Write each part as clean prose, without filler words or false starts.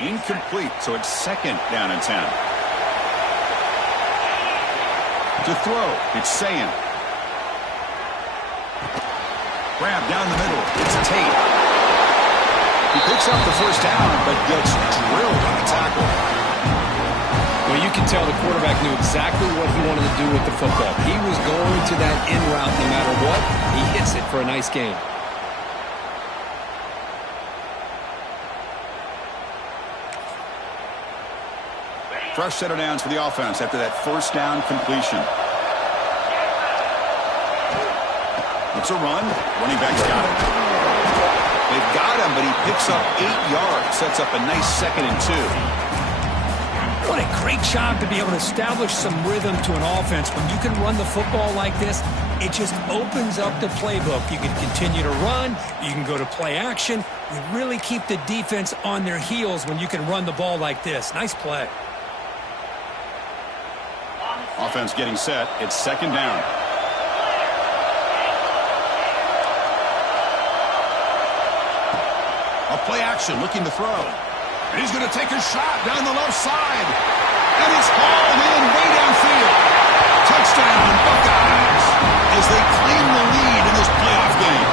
Incomplete, so it's 2nd down and 10. To throw, it's Sayin. Grab down the middle, it's Tate. He picks up the first down, but gets drilled on the tackle. Well, you can tell the quarterback knew exactly what he wanted to do with the football. He was going to that in route no matter what. He hits it for a nice gain. Fresh set of downs for the offense after that first down completion. It's a run. Running back's got it. They've got him, but he picks up 8 yards. Sets up a nice 2nd and 2. What a great job to be able to establish some rhythm to an offense. When you can run the football like this, it just opens up the playbook. You can continue to run. You can go to play action. You really keep the defense on their heels when you can run the ball like this. Nice play. Offense getting set. It's 2nd down. A play action looking to throw. And he's going to take a shot down the left side. And it's hauled in way downfield. Touchdown, Buckeyes, as they claim the lead in this playoff game.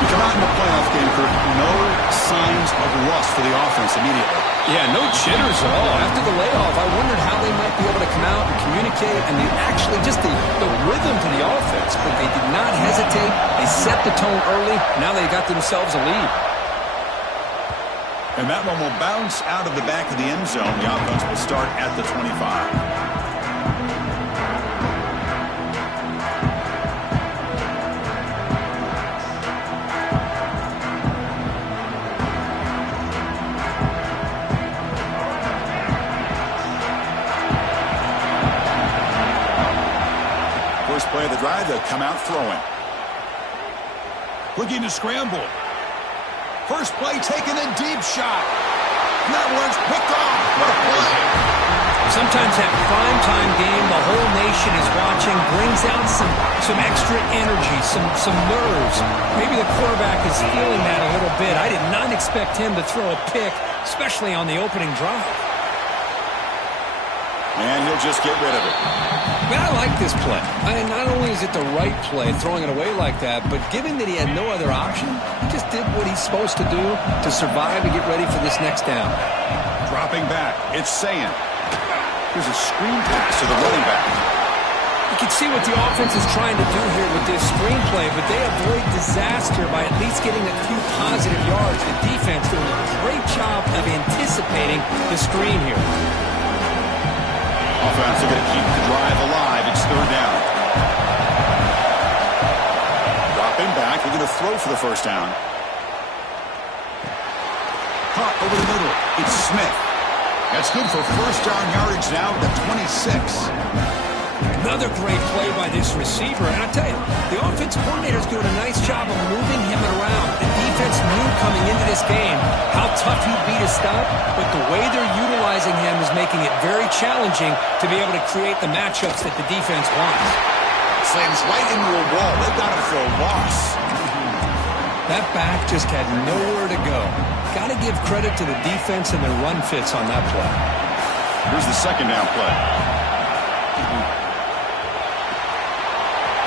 You come out in the playoff game, Kirk, no signs of rust for the offense immediately. Yeah, no jitters at all. After the layoff, I wondered how they might be able to come out and communicate, and actually just the rhythm to the offense. But they did not hesitate. They set the tone early. Now they got themselves a lead. And that one will bounce out of the back of the end zone. The offense will start at the 25. First play of the drive, they'll come out throwing. Looking to scramble. First play taken a deep shot. And that one's picked off. What a play. Sometimes that primetime game, the whole nation is watching, brings out some extra energy, some nerves. Maybe the quarterback is feeling that a little bit. I did not expect him to throw a pick, especially on the opening drive. And he'll just get rid of it. Man, I like this play. Not only is it the right play, throwing it away like that, but given that he had no other option, he just did what he's supposed to do to survive and get ready for this next down. Dropping back, it's Sayin. Here's a screen pass to the running back. You can see what the offense is trying to do here with this screenplay, but they avoid disaster by at least getting a few positive yards. The defense doing a great job of anticipating the screen here. Offense are going to keep the drive alive. It's 3rd down. Dropping back. They're going to throw for the first down. Pop over the middle. It's Smith. That's good for first down yardage now at 26. Another great play by this receiver. And I tell you, the offensive coordinator is doing a nice job of moving him around. The defense knew coming into this game how tough he'd be to stop, but the way they're utilizing him is making it very challenging to be able to create the matchups that the defense wants. Slams right into a wall. They've got him for a loss. That back just had nowhere to go. Got to give credit to the defense and their run fits on that play. Here's the 2nd down play.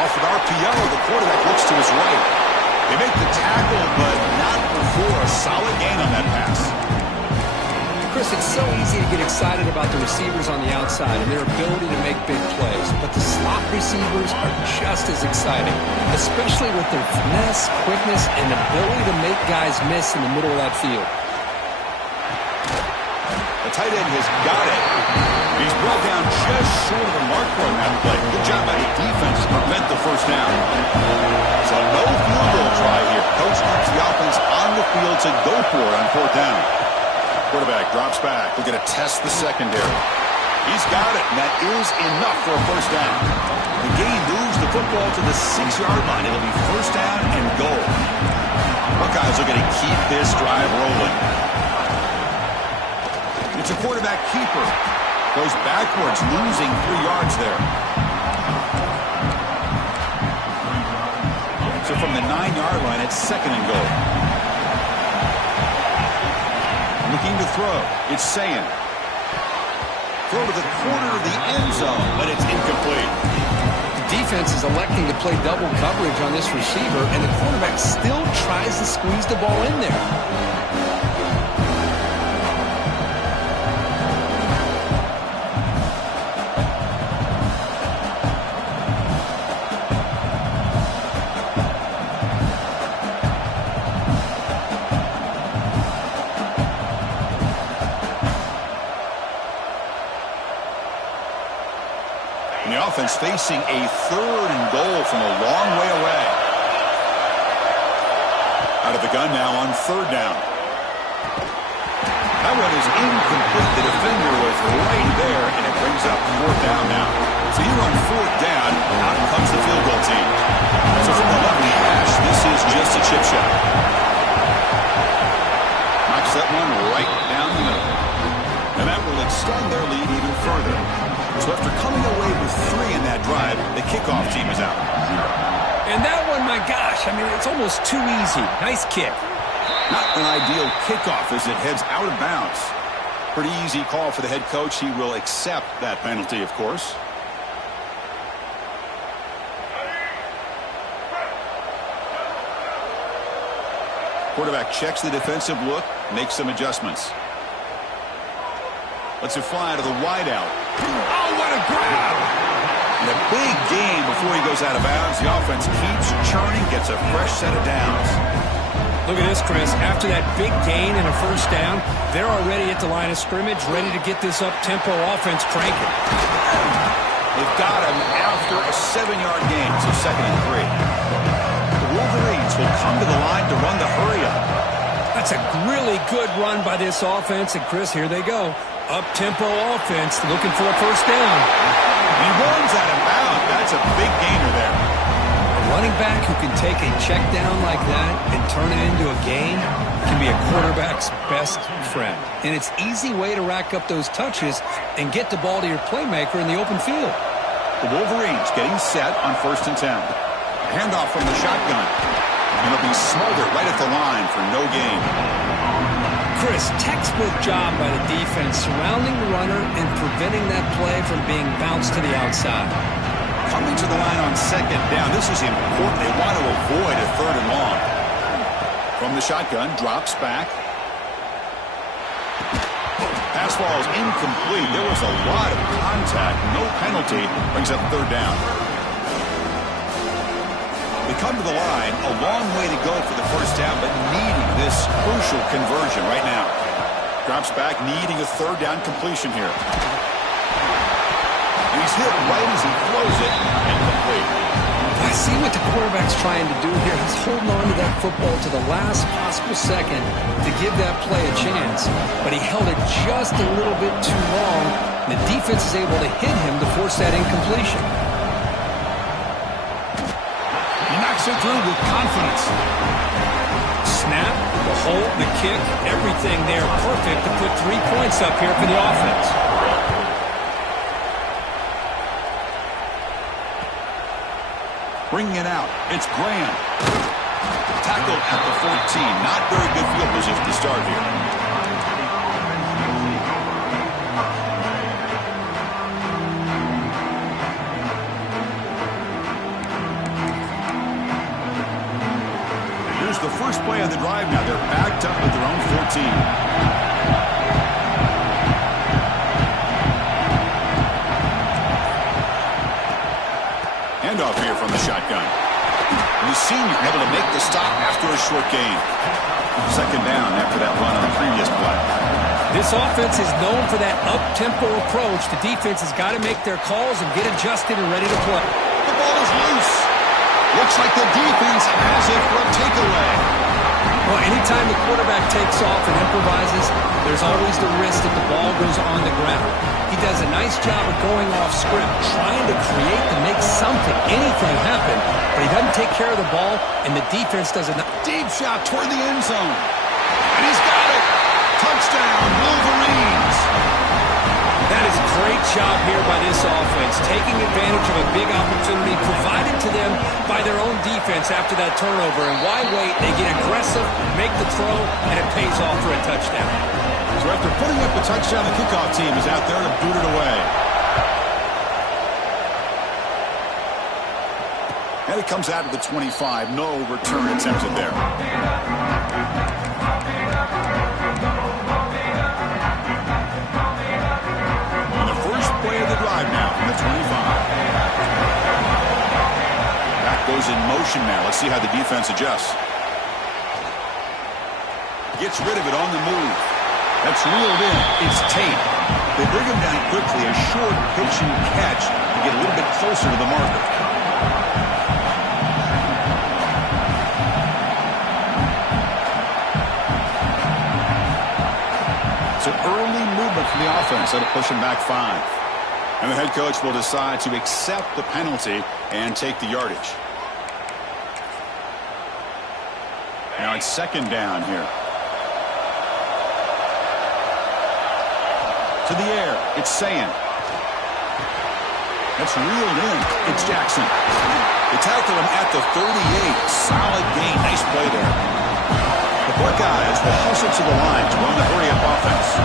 Off an RPO, the quarterback looks to his right. They make the tackle, but not before a solid gain on that pass. Chris, it's so easy to get excited about the receivers on the outside and their ability to make big plays, but the slot receivers are just as exciting, especially with their finesse, quickness, and ability to make guys miss in the middle of that field. The tight end has got it. He's brought down just short of the marker on that play. Good job by the defense to prevent the first down. So no field goal try here. Coach keeps the offense on the field to go for it on 4th down. Quarterback drops back. We're going to test the secondary. He's got it, and that is enough for a first down. The game moves the football to the 6-yard line. It'll be first down and goal. Buckeyes are going to keep this drive rolling. It's a quarterback keeper. Goes backwards, losing 3 yards there. So from the 9-yard line, it's 2nd and goal. looking to throw. It's Sayan. Throw to the corner of the end zone, but it's incomplete. The defense is electing to play double coverage on this receiver, and the quarterback still tries to squeeze the ball in there. And the offense facing a 3rd and goal from a long way away. Out of the gun now on 3rd down. That one is incomplete. The defender was right there, and it brings up 4th down now. So you're on 4th down. Out comes the field goal team. So from the left hash, this is just a chip shot. Knocks that one right down the middle. And that will extend their lead even further. So after coming away with 3 in that drive, the kickoff team is out. And that one, my gosh, I mean, it's almost too easy. Nice kick. Not an ideal kickoff as it heads out of bounds. Pretty easy call for the head coach. He will accept that penalty, of course. Quarterback checks the defensive look, makes some adjustments. Lets it fly to the wideout. Oh, what a grab! And a big gain before he goes out of bounds. The offense keeps churning, gets a fresh set of downs. Look at this, Chris. After that big gain and a 1st down, they're already at the line of scrimmage, ready to get this up-tempo offense cranking. They've got him after a 7-yard gain, so 2nd and 3. The Wolverines will come to the line to run the hurry-up. That's a really good run by this offense, and Chris, here they go. Up-tempo offense, looking for a 1st down. He runs out of bounds. That's a big gainer there. A running back who can take a check down like that and turn it into a gain can be a quarterback's best friend. And it's an easy way to rack up those touches and get the ball to your playmaker in the open field. The Wolverines getting set on 1st and 10. Handoff from the shotgun. And it'll be Smolder right at the line for no gain. Chris, textbook job by the defense surrounding the runner and preventing that play from being bounced to the outside. Coming to the line on 2nd down. This is important. They want to avoid a 3rd and long. From the shotgun, drops back. Pass ball is incomplete. There was a lot of contact. No penalty. Brings up 3rd down. They come to the line, a long way to go for the 1st down, but needing this crucial conversion right now. Drops back, needing a 3rd down completion here. And he's hit right as he throws it, incomplete. I see what the quarterback's trying to do here. He's holding on to that football to the last possible second to give that play a chance, but he held it just a little bit too long, and the defense is able to hit him to force that incompletion. Knocks it through with confidence. Snap, the hold, the kick, everything there perfect to put 3 points up here for the offense. Bringing it out, it's Graham. Tackled at the 14. Not very good field position to start here. The first play of the drive now. They're backed up at their own 14. Handoff here from the shotgun. The senior able to make the stop after a short gain. 2nd down after that run on the previous play. This offense is known for that up-tempo approach. The defense has got to make their calls and get adjusted and ready to play. The ball is loose. Looks like the defense has it for a takeaway. Well, anytime the quarterback takes off and improvises, there's always the risk that the ball goes on the ground. He does a nice job of going off script, trying to create to make something, anything happen, but he doesn't take care of the ball, and the defense does a deep shot toward the end zone. And he's got it. Touchdown, Wolverines. That is a great job here by this offense, taking advantage of a big opportunity provided to them by their own defense after that turnover. And why wait? They get aggressive, make the throw, and it pays off for a touchdown. Holding up the touchdown, the kickoff team is out there to boot it away. And it comes out of the 25. No return attempted there. And the first play of the drive now from the 25. Back goes in motion now. Let's see how the defense adjusts. Gets rid of it on the move. That's reeled in. It's Tate. They bring him down quickly. A short pitch and catch to get a little bit closer to the marker. It's an early movement from the offense. That'll push him back 5. And the head coach will decide to accept the penalty and take the yardage. Now it's second down here. To the air. It's Sayin. That's reeled in. It's Jackson. They tackle him at the 38. Solid gain. Nice play there. The Buckeyes will hustle to the line to run the hurry-up offense.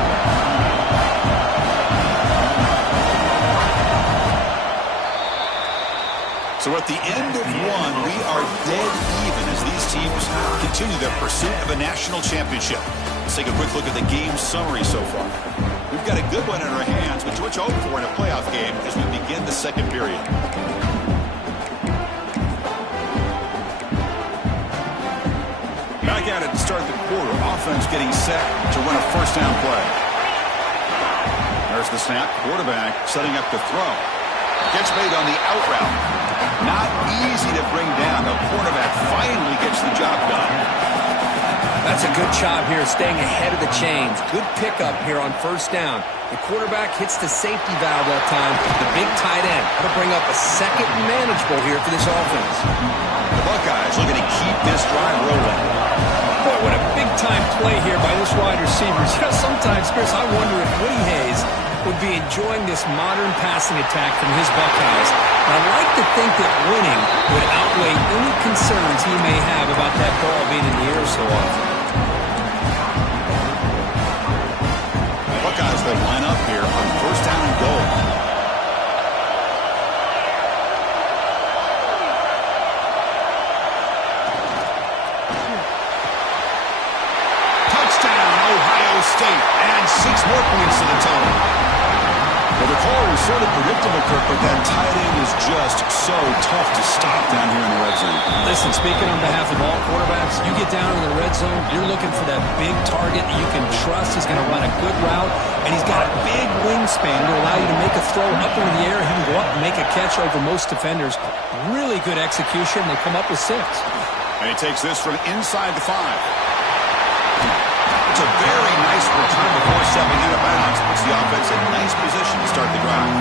So at the end of one, we are dead even as these teams continue their pursuit of a national championship. Let's take a quick look at the game summary so far. We've got a good one in our hands, but what you hope for in a playoff game as we begin the second period. Back at it to start the quarter. Offense getting set to run a first down play. There's the snap. Quarterback setting up to throw. Gets made on the out route. Not easy to bring down. The quarterback finally gets the job done. That's a good job here, staying ahead of the chains. Good pickup here on first down. The quarterback hits the safety valve that time. The big tight end. That'll bring up a second manageable here for this offense. The Buckeyes looking to keep this drive rolling. Boy, what a big-time play here by this wide receiver. Just sometimes, Chris, I wonder if Woody Hayes would be enjoying this modern passing attack from his Buckeyes. And I'd like to think that winning would outweigh any concerns he may have about that ball being in the air so often. The Buckeyes will line up here on first down and goal. Touchdown, Ohio State. And 6 more points to the total. Well, the call was sort of predictable, Kirk, but that tight end is just so tough to stop down here in the red zone. Listen, speaking on behalf of all quarterbacks, you get down in the red zone, you're looking for that big target that you can trust. He's going to run a good route, and he's got a big wingspan to allow you to make a throw up into the air. He can go up and make a catch over most defenders. Really good execution. They come up with 6. And he takes this from inside the 5. It's a very nice return before stepping out of bounds. Puts the offense in a nice position to start the drive.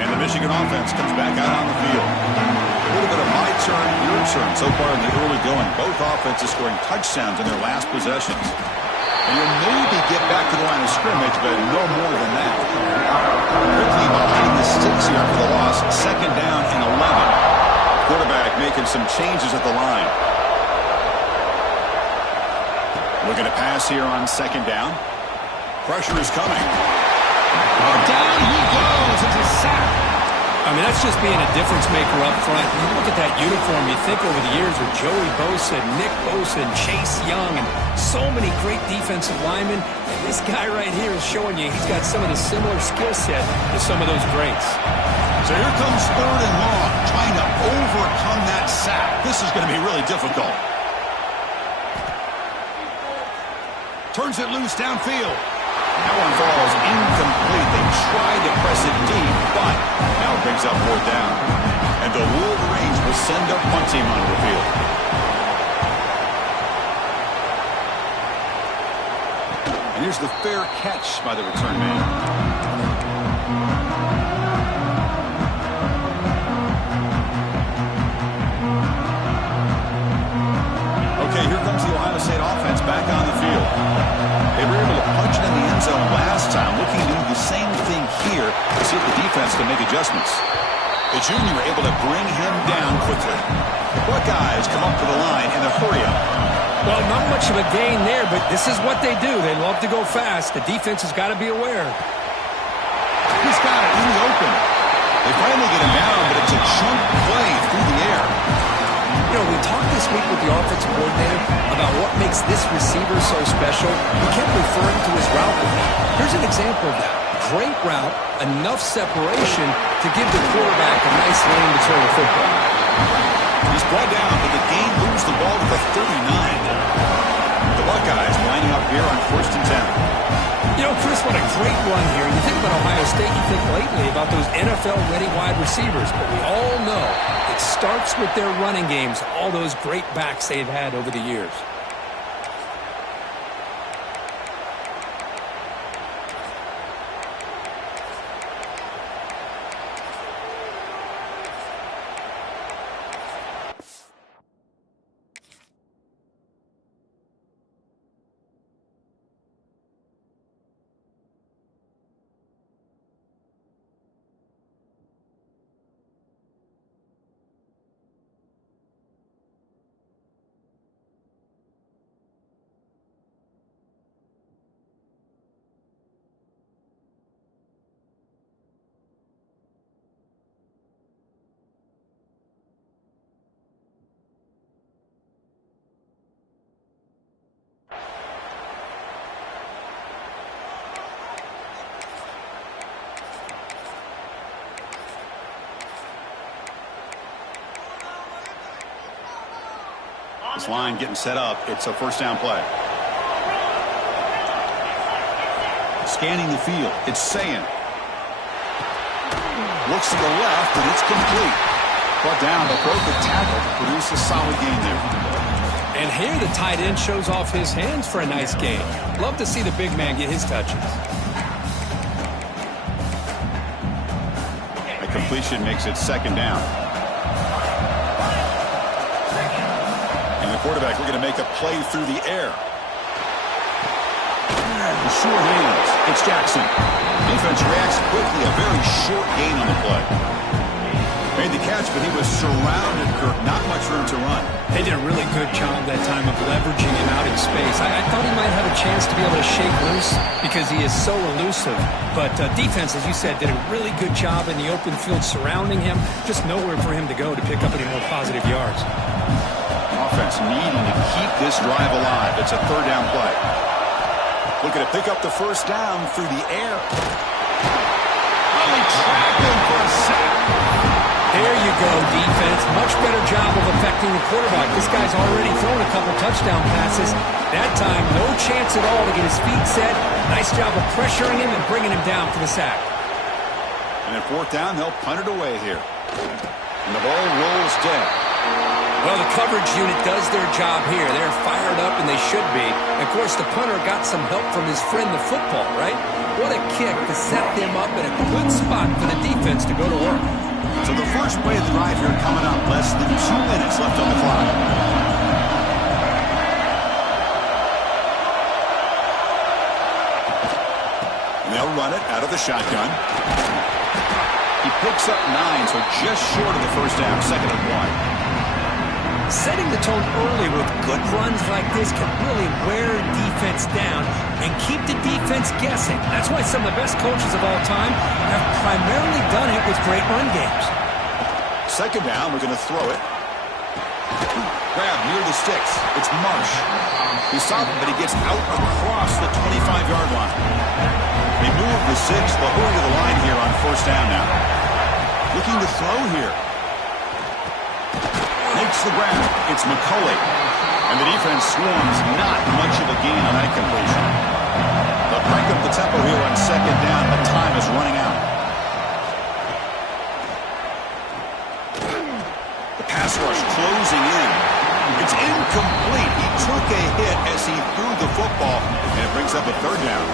And the Michigan offense comes back out on the field. A little bit of my turn, your turn so far in the early going. Both offenses scoring touchdowns in their last possessions. And you'll maybe get back to the line of scrimmage, but no more than that. Quickly behind the sticks here for the loss. Second down and 11. Quarterback making some changes at the line. Looking to pass here on second down. Pressure is coming. Oh, down he goes. It's a sack. I mean, that's just being a difference maker up front. You look at that uniform, you think over the years with Joey Bosa, Nick Bosa, and Chase Young, and so many great defensive linemen. And this guy right here is showing you he's got some of the similar skill set to some of those greats. So here comes third and long, trying to overcome that sack. This is going to be really difficult. Turns it loose downfield. That one falls incomplete. They tried to press it deep, but now it brings up 4th down. And the Wolverines will send their punt team onto the field. And here's the fair catch by the return man. Okay, here comes the Ohio State offense back on the field. They were able to punch it in the end zone last time, looking to do the same thing here to see if the defense can make adjustments. The junior able to bring him down quickly. The Buckeyes come up to the line in a hurry-up. Well, not much of a gain there, but this is what they do. They love to go fast. The defense has got to be aware. He's got it in the open. They finally get him down, but it's a chunk play through the air. You know, we talked this week with the offensive coordinator about what makes this receiver so special. He kept referring to his route running. Here's an example of that. Great route, enough separation to give the quarterback a nice lane to throw the football. He's brought down, but the game moves the ball to the 39. The Buckeyes lining up here on 1st and 10. You know, Chris, what a great run here. You think about Ohio State, you think lately about those NFL-ready wide receivers, but we all know it starts with their running games, all those great backs they've had over the years. This line getting set up. It's a 1st down play. Scanning the field. It's Sayin. Looks to the left, and it's complete. Brought down, but broke the tackle to produce a solid gain there. And here the tight end shows off his hands for a nice gain. Love to see the big man get his touches. A completion makes it 2nd down. Quarterback, we're going to make a play through the air. Short hands. It's Jackson. Defense reacts quickly. A very short gain on the play. Made the catch, but he was surrounded, Kirk. Not much room to run. They did a really good job that time of leveraging him out in space. I thought he might have a chance to be able to shake loose because he is so elusive. But defense, as you said, did a really good job in the open field surrounding him. Just nowhere for him to go to pick up any more positive yards. Offense needing to keep this drive alive. It's a 3rd down play. Looking to pick up the 1st down through the air. Really trapping for a sack. There you go, defense. Much better job of affecting the quarterback. This guy's already thrown a couple touchdown passes. That time, no chance at all to get his feet set. Nice job of pressuring him and bringing him down for the sack. And at 4th down, they'll punt it away here. And the ball rolls dead. Well, the coverage unit does their job here. They're fired up, and they should be. Of course, the punter got some help from his friend, the football, right? What a kick to set them up in a good spot for the defense to go to work. So the first play of the drive here coming up. Less than 2 minutes left on the clock. And they'll run it out of the shotgun. He picks up 9, so just short of the 1st down. 2nd and 1. Setting the tone early with good runs like this can really wear defense down and keep the defense guessing. That's why some of the best coaches of all time have primarily done it with great run games. 2nd down, we're going to throw it. Grab near the sticks. It's Marsh. He's stopped, but he gets out across the 25-yard line. They move the 6. They'll hurry to the line here on 1st down now. Looking to throw here. Makes the grab. It's McCulley. And the defense swarms. Not much of a gain on that completion. They'll crank up the tempo here on 2nd down, but time is running out. The pass rush closing in. It's incomplete. He took a hit as he threw the football, and it brings up a 3rd down.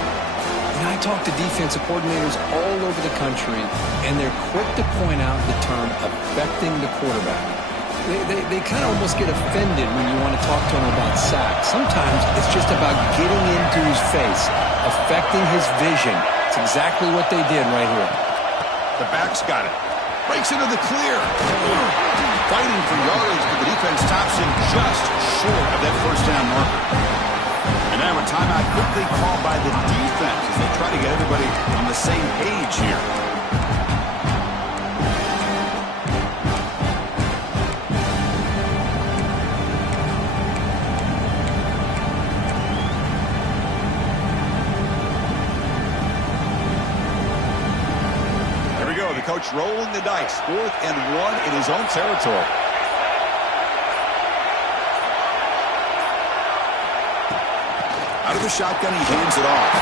And I talk to defensive coordinators all over the country, and they're quick to point out the term affecting the quarterback. They kind of almost get offended when you want to talk to them about sacks. Sometimes it's just about getting into his face, affecting his vision. It's exactly what they did right here. The back's got it. Breaks into the clear. Fighting for yardage, but the defense stops him just short of that first down marker. And now a timeout quickly called by the defense as they try to get everybody on the same page here. Coach rolling the dice, 4th and 1 in his own territory. Out of the shotgun, he hands it off.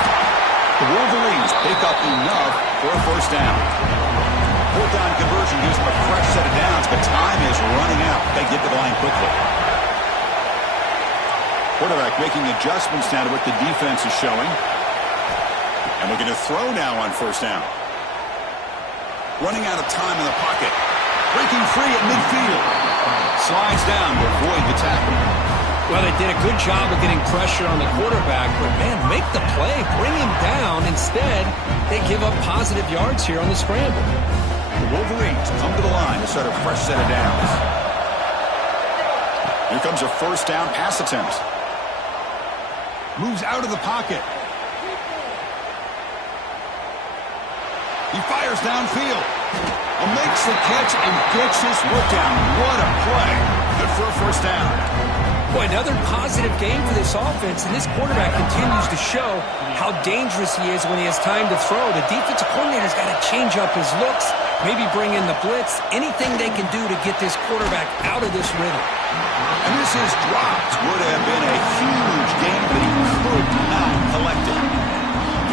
The Wolverines pick up enough for a first down. 4th down conversion gives them a fresh set of downs, but time is running out. They get to the line quickly. Quarterback making adjustments now to what the defense is showing. And looking to throw now on first down. Running out of time in the pocket. Breaking free at midfield. Slides down to avoid the tackle. Well, they did a good job of getting pressure on the quarterback, but, man, make the play. Bring him down. Instead, they give up positive yards here on the scramble. The Wolverines come to the line to start a fresh set of downs. Here comes a first down pass attempt. Moves out of the pocket. He fires downfield. Makes the catch and gets his foot down. What a play. Good for a first down. Boy, another positive game for this offense, and this quarterback continues to show how dangerous he is when he has time to throw. The defensive coordinator's got to change up his looks, maybe bring in the blitz, anything they can do to get this quarterback out of this rhythm. And this is dropped. Would have been a huge game, but he could not collect it.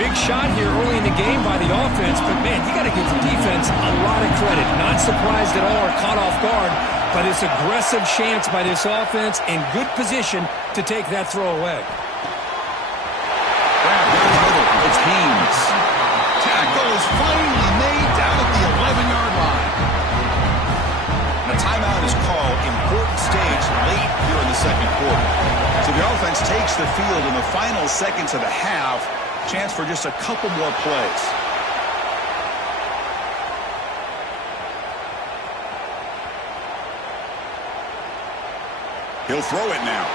Big shot here early in the game by the offense, but, man, you got to give the defense a lot of credit. Not surprised at all or caught off guard by this aggressive chance by this offense in good position to take that throw away. Grab down the middle. It's Haynes. Tackle is finally made down at the 11-yard line. And a timeout is called. Important stage late here in the second quarter. So the offense takes the field in the final seconds of the half. Chance for just a couple more plays. He'll throw it now.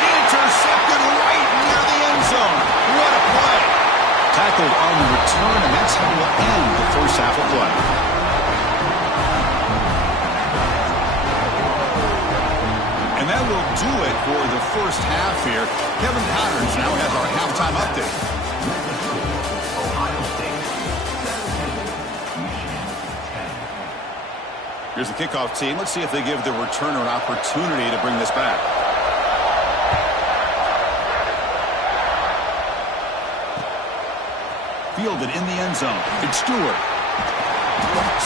Intercepted right near the end zone. What a play. Tackled on the return, and that's how we'll end the first half of play. And that will do it for the first half here. Kevin Connors now has our halftime update. Here's the kickoff team. Let's see if they give the returner an opportunity to bring this back. Fielded in the end zone. It's Stewart.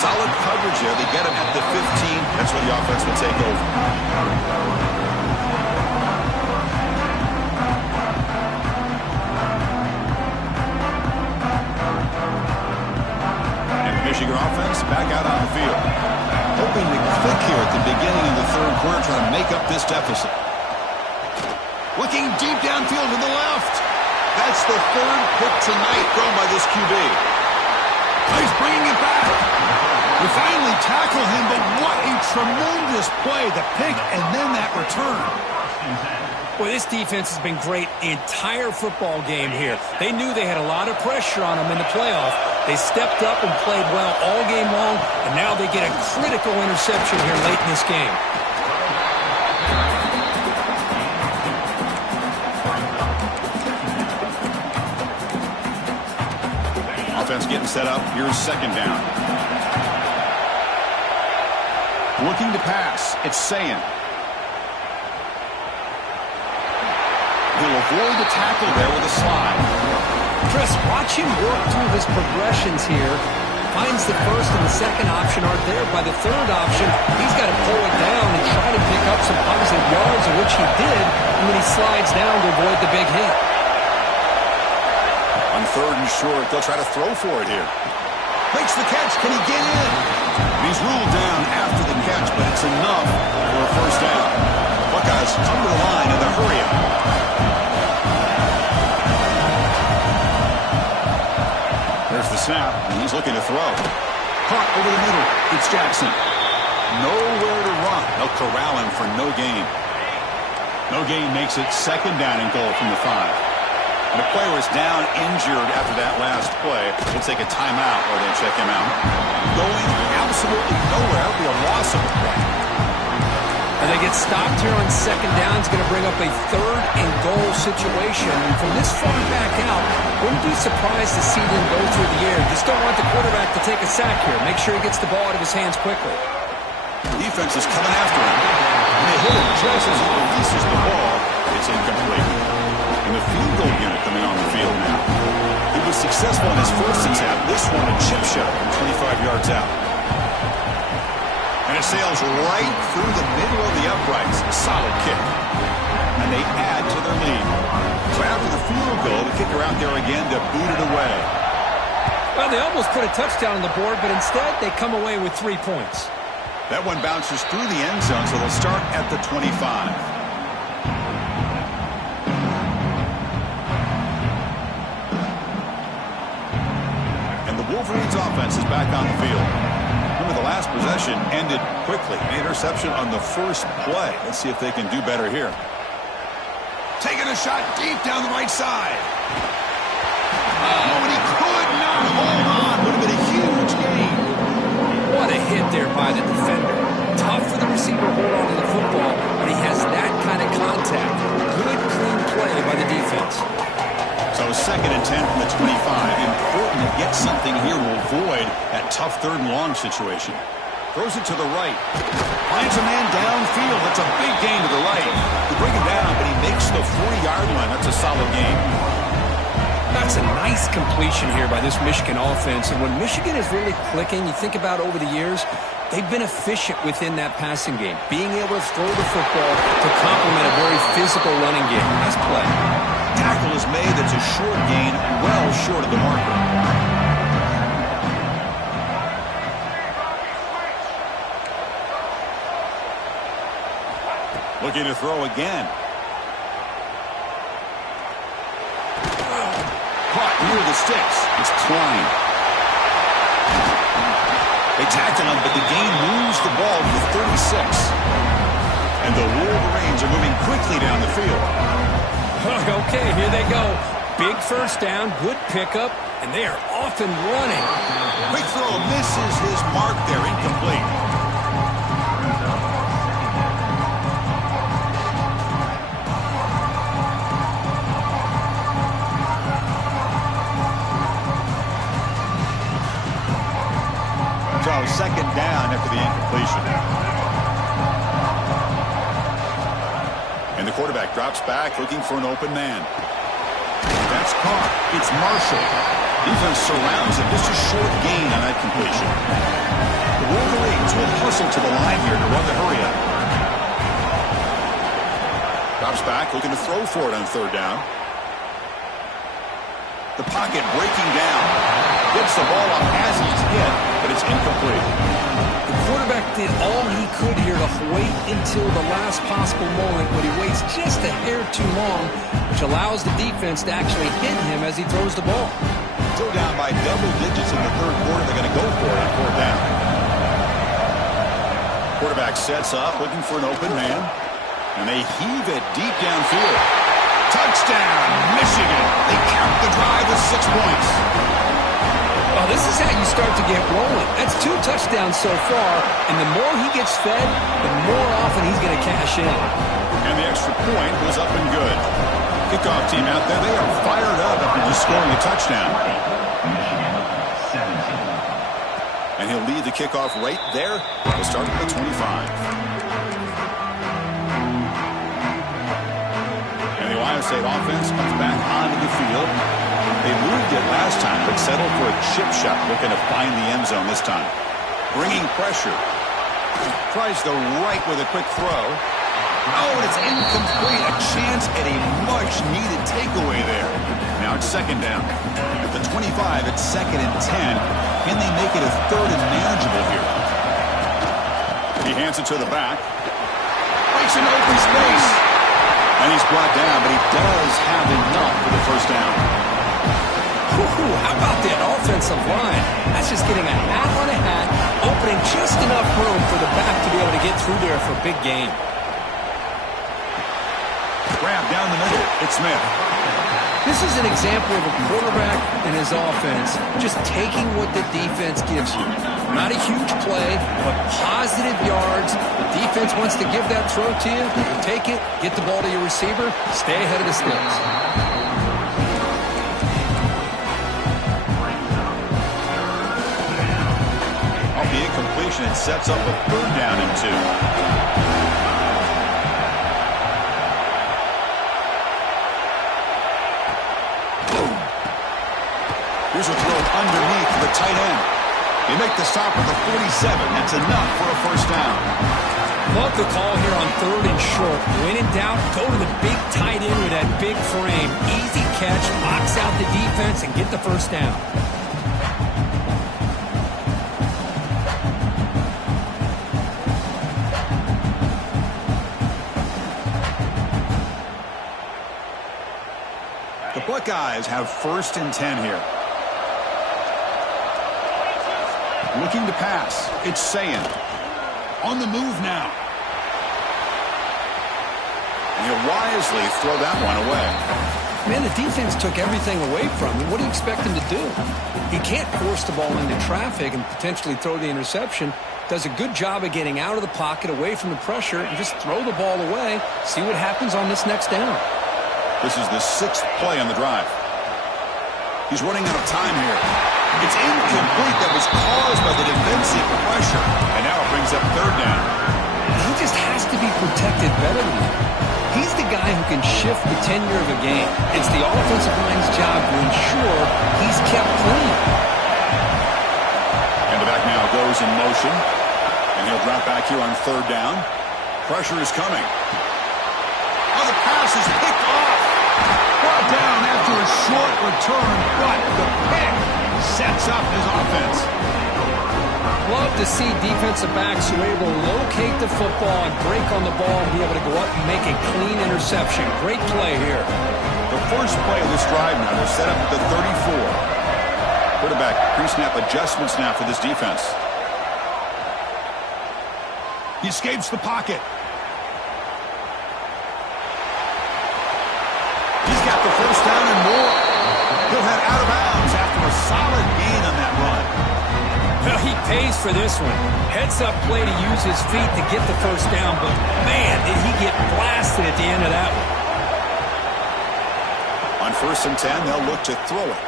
Solid coverage here. They get him at the 15. That's where the offense will take over. Michigan offense back out on the field. Hoping to click here at the beginning of the third quarter, trying to make up this deficit. Looking deep downfield to the left. That's the third pick tonight thrown by this QB. He's bringing it back. We finally tackle him, but what a tremendous play. The pick and then that return. Boy, this defense has been great the entire football game here. They knew they had a lot of pressure on them in the playoff. They stepped up and played well all game long, and now they get a critical interception here late in this game. Offense getting set up. Here's second down. Looking to pass. It's Sayin. He'll avoid the tackle there with a slide. Chris, watch him work through his progressions here. Finds the first and the second option aren't there. By the third option, he's got to pull it down and try to pick up some positive yards, of which he did, and then he slides down to avoid the big hit. On third and short, they'll try to throw for it here. Makes the catch. Can he get in? He's ruled down after the catch, but it's enough for a first down. Buckeyes come to the line in the hurry-up. There's the snap, and he's looking to throw. Caught over the middle. It's Jackson. Nowhere to run. they'll corral him for no gain. No gain makes it second down and goal from the 5. And the player is down injured after that last play. We'll take a timeout or they check him out. Going absolutely nowhere. It'll be a loss of a play. And they get stopped here on second down. It's going to bring up a third and goal situation. And from this far back out, wouldn't be surprised to see them go through the air. Just don't want the quarterback to take a sack here. Make sure he gets the ball out of his hands quickly. Defense is coming after him. And they hit him just as he releases the ball. It's incomplete. And the field goal unit coming on the field now. He was successful in his first attempt. This one a chip shot from 25 yards out. And it sails right through the middle of the uprights. Solid kick. And they add to their lead. So after the field goal, the kicker out there again to boot it away. Well, they almost put a touchdown on the board, but instead they come away with 3 points. That one bounces through the end zone, so they'll start at the 25. And the Wolverines offense is back on the field. Remember, the last possession ended quickly. An interception on the first play. Let's see if they can do better here. Taking a shot deep down the right side. Oh, and he could not hold on. Would have been a huge gain. What a hit there by the defender. Tough for the receiver to hold on to the football, but he has that kind of contact. Good, clean play by the defense. So second and 10 from the 25. Important to get something here to avoid that tough third and long situation. Throws it to the right. Finds a man downfield. That's a big gain to the right. They bring him down, but he makes the 40-yard line. That's a solid gain. That's a nice completion here by this Michigan offense. And when Michigan is really clicking, you think about over the years, they've been efficient within that passing game. Being able to throw the football to complement a very physical running game. Nice play. Tackle is made. That's a short gain, well short of the marker. Looking to throw again. Caught near the sticks. It's Klein. They tackle him, but the gain moves the ball to the 36. And the Wolverines are moving quickly down the field. Okay, here they go. Big first down, good pickup, and they are off and running. Quick throw misses his mark there, incomplete. So second down after the incompletion. And the quarterback drops back looking for an open man. That's caught. It's Marshall. Defense surrounds him. Just a short gain on that completion. The Wolverines will hustle to the line here to run the hurry up. Drops back looking to throw for it on third down. The pocket breaking down. Gets the ball up as he's hit, but it's incomplete. The quarterback did all he could here to wait until the last possible moment, but he waits just a hair too long, which allows the defense to actually hit him as he throws the ball. Still down by double digits in the third quarter. They're going to go for it on fourth down. Quarterback sets up, looking for an open man, and they heave it deep downfield. Touchdown, Michigan. They count the drive with 6 points. Well, this is how you start to get rolling. That's 2 touchdowns so far, and the more he gets fed, the more often he's going to cash in. And the extra point was up and good. Kickoff team out there, they are fired up after just scoring a touchdown. And he'll lead the kickoff right there. We'll start at the 25. And the Ohio State offense comes back onto the field. They moved it last time, but settled for a chip shot, looking to find the end zone this time. Bringing pressure. Tries the right with a quick throw. Oh, and it's incomplete. A chance at a much-needed takeaway there. Now it's second down. At the 25, it's second and 10. Can they make it a third and manageable here? He hands it to the back. Breaks an open space. And he's brought down, but he does have enough for the first down. How about that offensive line? That's just getting a hat on a hat, opening just enough room for the back to be able to get through there for a big gain. Grab down the middle. It's Smith. This is an example of a quarterback and his offense just taking what the defense gives you. Not a huge play, but positive yards. The defense wants to give that throw to you. You take it, get the ball to your receiver, stay ahead of the sticks. Off the incompletion, it sets up a 3rd down and 2. Here's a throw underneath to the tight end. They make the stop at the 47. That's enough for a 1st down. Love the call here on 3rd and short. When in doubt, go to the big tight end with that big frame. Easy catch, box out the defense, and get the 1st down. The Buckeyes have 1st and 10 here. Looking to pass. It's Sayin. On the move now. And he'll wisely throw that one away. Man, the defense took everything away from him. What do you expect him to do? He can't force the ball into traffic and potentially throw the interception. Does a good job of getting out of the pocket, away from the pressure, and just throw the ball away. See what happens on this next down. This is the 6th play on the drive. He's running out of time here. It's incomplete. That was caused by the defensive pressure. And now it brings up 3rd down. He just has to be protected better than that. He's the guy who can shift the tenure of a game. It's the offensive line's job to ensure he's kept clean. And the back now goes in motion. And he'll drop back here on 3rd down. Pressure is coming. Oh, the pass is picked off. Brought down after a short return, but the pick sets up his offense. Love to see defensive backs who are able to locate the football and break on the ball and be able to go up and make a clean interception. Great play here. The first play of this drive now, they're set up at the 34. Quarterback pre-snap adjustments now for this defense. He escapes the pocket. He's got the 1st down and more. He'll head out of bounds after a solid gain on that run. Well, he pays for this one. Heads-up play to use his feet to get the 1st down, but man, did he get blasted at the end of that one. On 1st and 10, they'll look to throw it.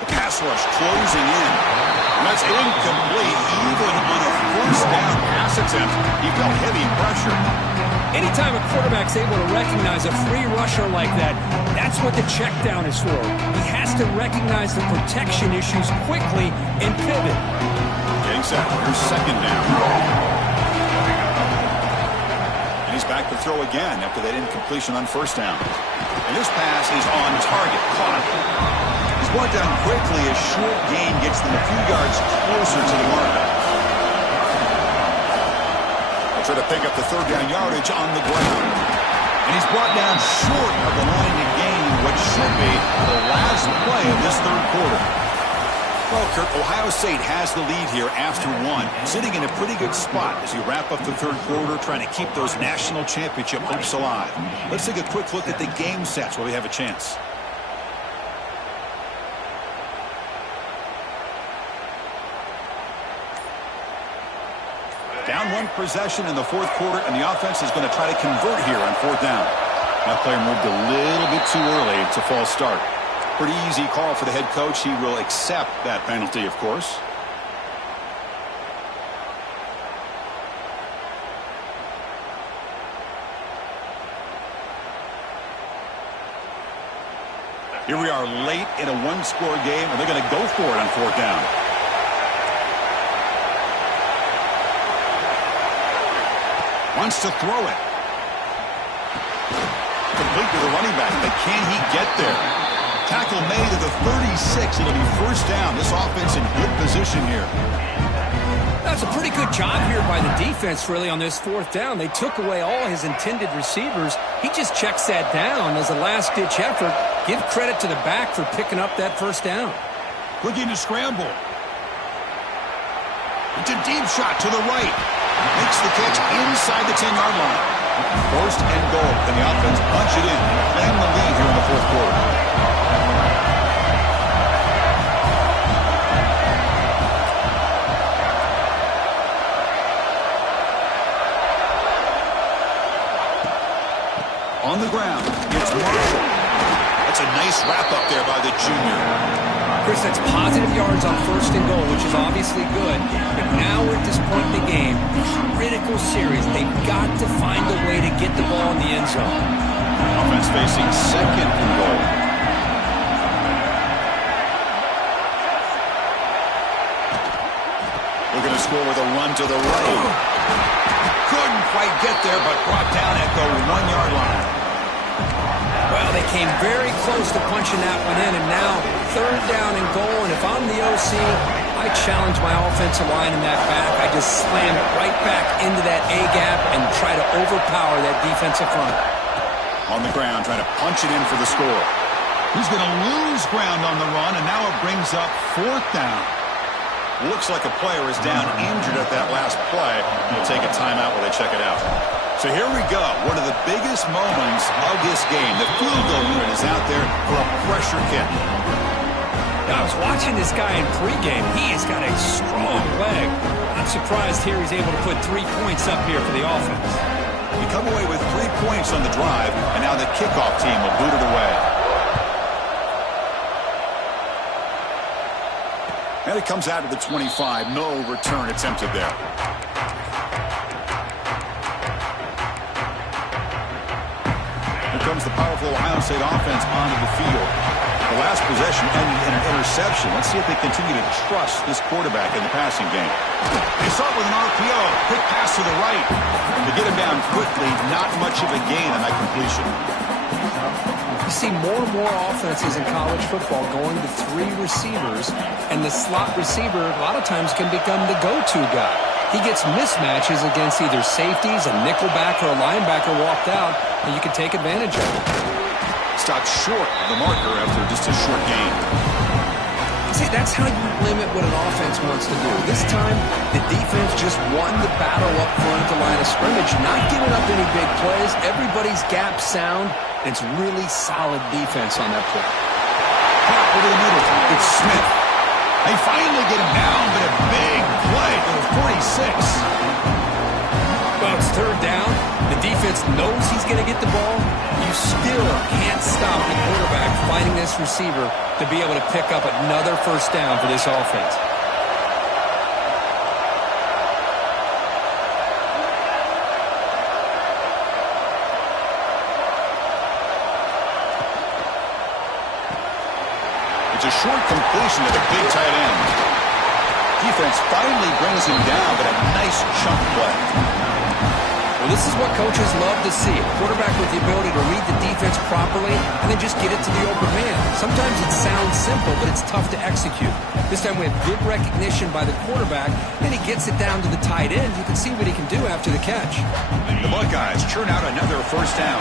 The pass rush closing in. And that's incomplete. Even on a 1st down pass attempt, he felt heavy pressure. Anytime a quarterback's able to recognize a free rusher like that, that's what the check down is for. He has to recognize the protection issues quickly and pivot. Getting set. Here's 2nd down. And he's back to throw again after that incompletion on 1st down. And this pass is on target. Caught. He's brought down quickly. A short gain gets them a few yards closer to the mark. Try to pick up the 3rd down yardage on the ground. And he's brought down short of the line to gain what should be the last play of this 3rd quarter. Well, Kirk, Ohio State has the lead here after 1. Sitting in a pretty good spot as you wrap up the 3rd quarter, trying to keep those national championship hopes alive. Let's take a quick look at the game sets while we have a chance. Down 1 possession in the 4th quarter, and the offense is going to try to convert here on 4th down. That player moved a little bit too early. It's a false start. Pretty easy call for the head coach. He will accept that penalty, of course. Here we are late in a 1-score game, and they're going to go for it on 4th down. Wants to throw it. Complete to the running back, but can he get there? Tackle made at the 36. It'll be 1st down. This offense in good position here. That's a pretty good job here by the defense, really, on this 4th down. They took away all his intended receivers. He just checks that down as a last-ditch effort. Give credit to the back for picking up that 1st down. Looking to scramble. It's a deep shot to the right. Makes the catch inside the 10-yard line. First and goal. Can the offense punch it in and claim the lead here in the fourth quarter? On the ground, it's Marshall. That's a nice wrap up there by the junior. Chris, that's positive yards on first and goal, which is obviously good. But now we're at this point in the game, critical series. They've got to find a way to get the ball in the end zone. Offense facing second and goal. We're going to score with a run to the right. Couldn't quite get there, but brought down at the 1-yard line. Well, they came very close to punching that one in, and now third down and goal. And if I'm the OC, I challenge my offensive line in that back. I just slam it right back into that A-gap and try to overpower that defensive front. On the ground, trying to punch it in for the score. He's going to lose ground on the run, and now it brings up fourth down. Looks like a player is down injured at that last play. We'll take a timeout while they check it out. So here we go. One of the biggest moments of this game. The field goal unit is out there for a pressure kick. Now, I was watching this guy in pregame. He has got a strong leg. Not surprised here he's able to put 3 points up here for the offense. We come away with 3 points on the drive, and now the kickoff team will boot it away. And it comes out to the 25. No return attempted there. Here comes the powerful Ohio State offense onto the field. The last possession ended in an interception. Let's see if they continue to trust this quarterback in the passing game. They start with an RPO. Quick pass to the right. They get him down quickly. Not much of a gain on that completion. You see more and more offenses in college football going to 3 receivers, and the slot receiver a lot of times can become the go-to guy. He gets mismatches against either safeties, a nickelback, or a linebacker walked out, and you can take advantage of it. Stopped short of the marker after just a short gain. See, that's how you limit what an offense wants to do. This time, the defense just won the battle up front at the line of scrimmage, not giving up any big plays. Everybody's gap sound. It's really solid defense on that play. Over the middle. It's Smith. They finally get him down, but a big play for the 46. Well, it's third down. The defense knows he's going to get the ball. You still can't stop the quarterback finding this receiver to be able to pick up another first down for this offense. It's a short completion to the big tight end. Defense finally brings him down, but a nice chunk play. Well, this is what coaches love to see. A quarterback with the ability to read the defense properly and then just get it to the open man. Sometimes it sounds simple, but it's tough to execute. This time we have good recognition by the quarterback, and he gets it down to the tight end. You can see what he can do after the catch. The Buckeyes churn out another first down.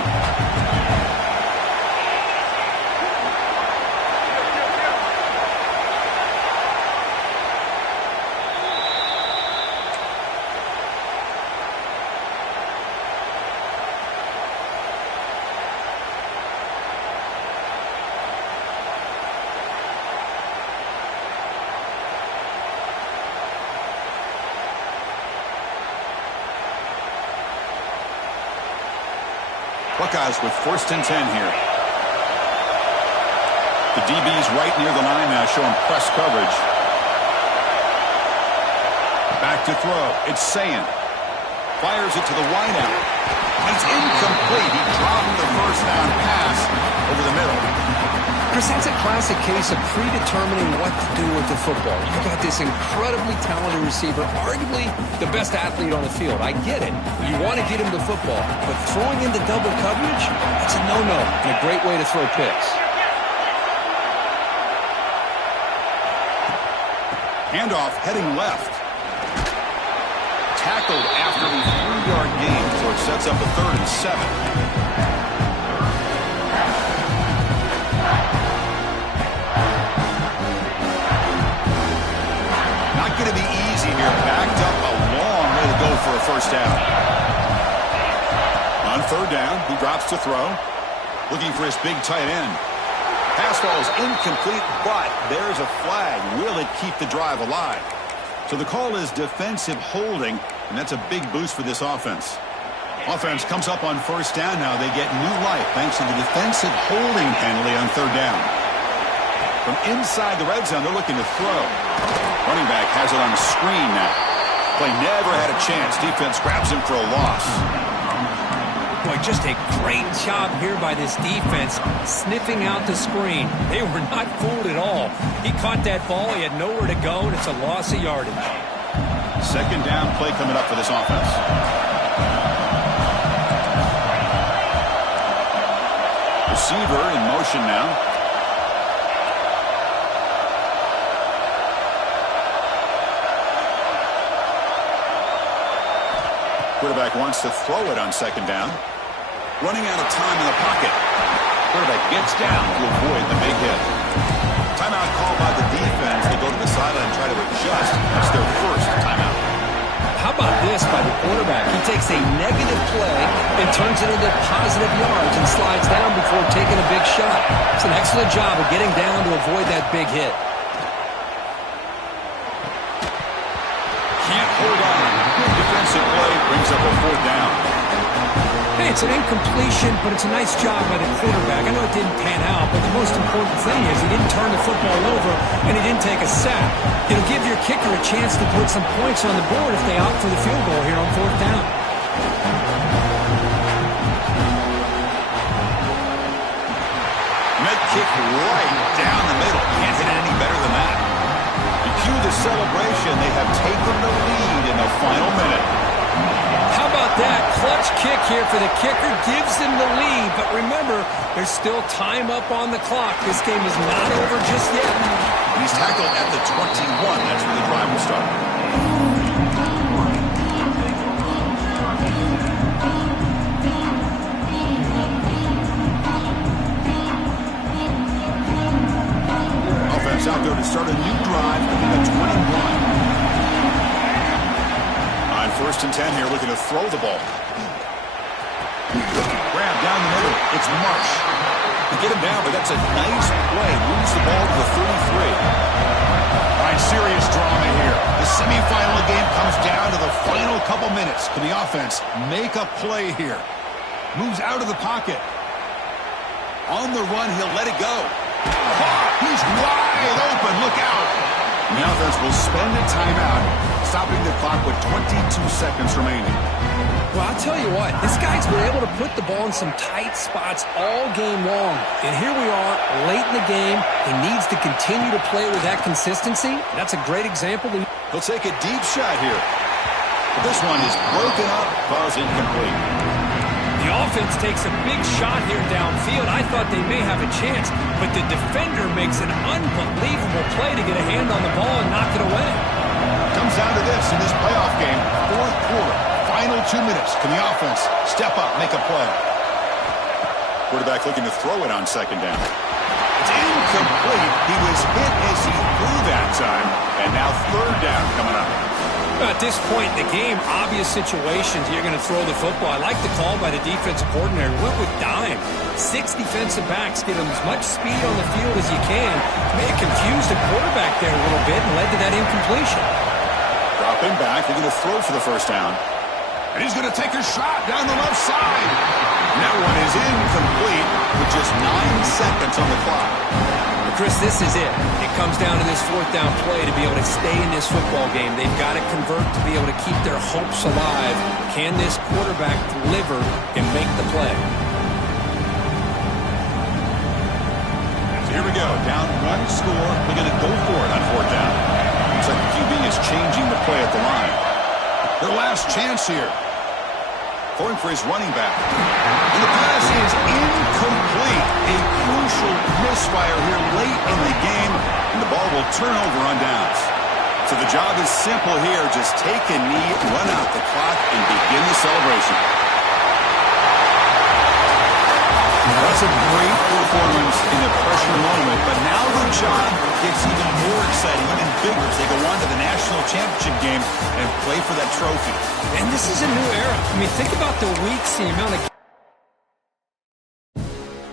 Buckeyes with first and 10 here. The DB's right near the line now, showing press coverage. Back to throw. It's Sayin. Fires it to the wideout. It's incomplete. He dropped the first down pass over the middle. Chris, that's a classic case of predetermining what to do with the football. You got this incredibly talented receiver, arguably the best athlete on the field. I get it. You want to get him the football, but throwing into double coverage, that's a no-no and a great way to throw picks. Handoff heading left. Tackled after a 3-yard gain, so it sets up a 3rd and 7. Going to be easy here. Back first down. On third down, he drops to throw. Looking for his big tight end. Pass ball is incomplete, but there's a flag. Will it keep the drive alive? So the call is defensive holding, and that's a big boost for this offense. Offense comes up on first down now. They get new life thanks to the defensive holding penalty on third down. From inside the red zone, they're looking to throw. Running back has it on the screen now. Play never had a chance. Defense grabs him for a loss. Boy, just a great job here by this defense, sniffing out the screen. They were not fooled at all. He caught that ball. He had nowhere to go, and it's a loss of yardage. Second down play coming up for this offense. Receiver in motion now. Quarterback wants to throw it on second down. Running out of time in the pocket. Quarterback gets down to avoid the big hit. Timeout called by the defense. They go to the sideline and try to adjust. That's their first timeout. How about this by the quarterback? He takes a negative play and turns it into positive yards and slides down before taking a big shot. It's an excellent job of getting down to avoid that big hit. Can't hold on. Good defensive play brings up a fourth down. Hey, it's an incompletion, but it's a nice job by the quarterback. I know it didn't pan out, but the most important thing is he didn't turn the football over and he didn't take a sack. It'll give your kicker a chance to put some points on the board if they opt for the field goal here on fourth down. Med kick right down the middle. Can't hit it any better than that. You cue the celebration. They have taken the lead in the final minute. How about that? Clutch kick here for the kicker. Gives them the lead. But remember, there's still time up on the clock. This game is not over just yet. He's tackled at the 21. That's where the drive will start. Offense out there to start a new drive at the 21. On first and 10 here, looking to throw the ball. Grab down the middle. It's Marsh. To get him down, but that's a nice play. Moves the ball to the 33. All right, serious drama here. The semifinal of the game comes down to the final couple minutes. Can the offense make a play here? Moves out of the pocket. On the run, he'll let it go. He's wide open. Look out. And the offense will spend a timeout, stopping the clock with 22 seconds remaining. Well, I'll tell you what, this guy's been able to put the ball in some tight spots all game long. And here we are, late in the game. He needs to continue to play with that consistency. That's a great example. He'll take a deep shot here. But this one is broken up, balls incomplete. The offense takes a big shot here downfield. I thought they may have a chance, but the defender makes an unbelievable play to get a hand on the ball and knock it away. Comes down to this in this playoff game, fourth quarter. Final 2 minutes. Can the offense step up, make a play? Quarterback looking to throw it on second down. It's incomplete. He was hit as he threw that time. And now third down coming up. At this point in the game, obvious situations, you're going to throw the football. I like the call by the defensive coordinator. Went with dime. 6 defensive backs. Get them as much speed on the field as you can. May have confused the quarterback there a little bit and led to that incompletion. Dropping back. They're going to throw for the first down. And he's going to take a shot down the left side. And that one is incomplete with just 9 seconds on the clock. But Chris, this is it. It comes down to this fourth down play to be able to stay in this football game. They've got to convert to be able to keep their hopes alive. Can this quarterback deliver and make the play? So here we go. Down 1 score. They're going to go for it on fourth down. Looks like the QB is changing the play at the line. Their last chance here. Throwing for his running back. And the pass is incomplete. A crucial misfire here late in the game. And the ball will turn over on downs. So the job is simple here. Just take a knee, run out the clock, and begin the celebration. That's a great performance in ultimate pressure moment, but now the job gets even more exciting, even bigger as they go on to the national championship game and play for that trophy. And this is a new era. I mean, think about the weeks, the amount of